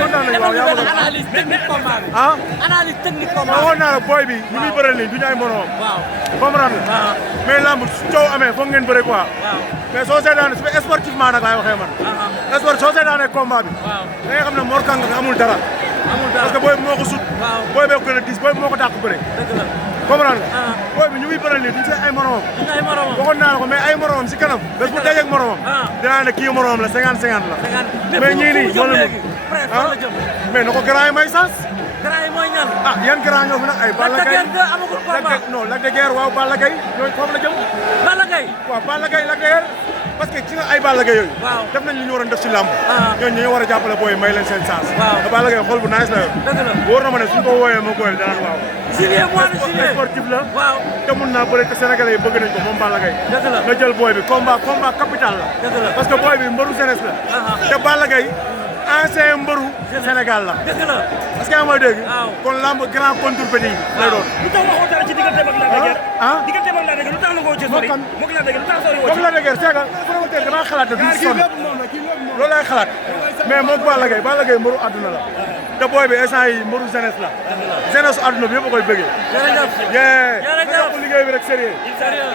kontaan nañ waaw yaa ma analyse technique combat bi. ah analyse technique combat waxoon naa la booy bi ñu muy bëral nii du ñu ay moromam. waaw comprendre nga. mais lamb su coow amee foog ngeen bëre quoi. waaw mais soo seetaanee su sportivement nag laay waxee man. sport soo seetaanee combat bi. waaw da nga xam ne Mor Kang amul dara. amul dara parce que booy bi moo ko sut. waaw booy bee ko gën a diis booy bi moo ko dàq bëre. dëgg la. comprendre nga. booy bi ñu muy bëral nii duñ see ay moromam. duñ ay moromam. waxoon naa la ko mais ay moromam si kanam. bés bu dajeeg moromam. dinaa ne kii moromam la 50-50 la. mais ñii nii moo la mais na ko grand yi may sens. grand yi mooy ñan. ah yan grand ñoo fi nag ay. Balla Gaye amagul combat non Lac de Guiers waaw Balla Gaye ñooñu foofu la jëm. Balla Gaye waaw Balla Gaye Lac de Guiers parce que ci nga ay Balla Gaye yooyu. waaw def nañ li ñu waroon def ci làmb. ñooñu ñu war a jàppale booy may leen seen chance. waaw te Balla Gaye xol bu nice la yor. dëgg la wóor na ma ne suñ ko wooyee ma koy danaan waaw. juillet mois de juillet sportif la. waaw te mun naa bëre te Sénégalais yi bëgg nañ ko moom Balla Gaye. dëgg la nga jël booy bi combat capital la. dëgg la parce que booy bi mbëru jeunesse la. te Balla Gaye ancien mbëru Sénégal la. dëgg la est-ce que yaa may dégg. waaw kon lamb grand contre petit lay doon. lu tax waxoo dara ci digganteem ak Lac de Guiers. digganteem ak Lac de Guiers lu tax na nga woo ci sori. moog Lac de Guiers lu tax sori woo ci. moog Lac de Guiers c'est que promoteur damaa xalaat ne duñ sonn loolu laay xalaat mais moog Balla Gaye mbëru àdduna la te booy bi instant yi mbëru jeunesse la jeunesse àdduna bi yëpp a koy bëggee. jërëjëf jërëjëf liggéey bi rek sérieux. sérieux